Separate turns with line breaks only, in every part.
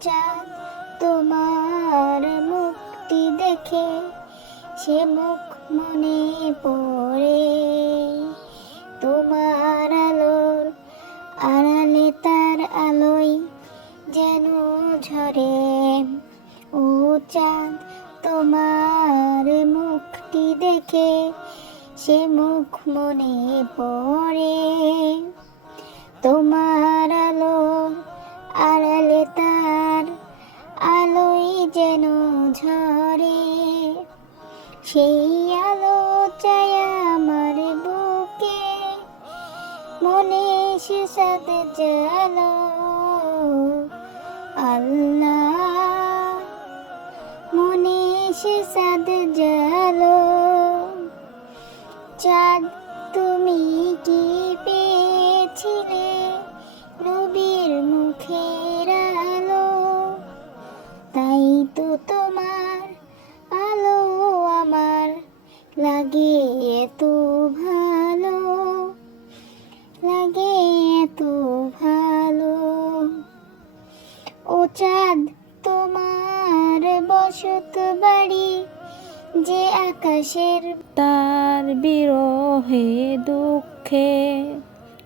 চাঁদ তোমার মুক্তি দেখে, সে মুখ মনে পড়ে। তোমার আলোর আড়ালে তার আলোয় যেন ঝরে। ও চাঁদ তোমার মুখটি দেখে, সে মুখ মনে পড়ে। তোমার সেই আলো চায় আমার বুকে, মনে সাথে জালো আল্লাহ, মনে সাথে জালো চাঁদ, তুমি কি চাঁদ তোমার বসত বাড়ি, যে আকাশের
তার বিরহে দুঃখে,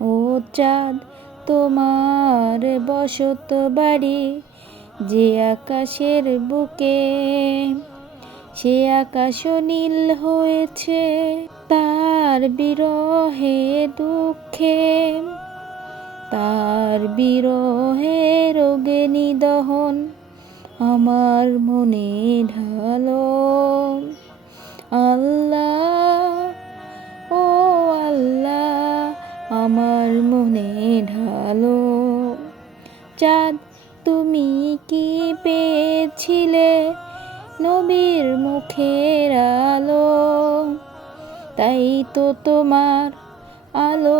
ও চাঁদ তোমার বসত বাড়ি, যে আকাশের বুকে। সে আকাশ নীল হয়েছে, তার বিরহে দুঃখে। তার বিরহে রোগে নিদহন, আমার মনে ঢালো। আল্লাহ, ও আল্লাহ, আমার মনে ঢালো। চাঁদ, তুমি কি পেয়েছিলে নবীর মুখের আলো? তাই তো তোমার আলো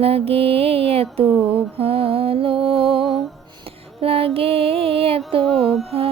লাগে এত ভালো লাগে এত ভালো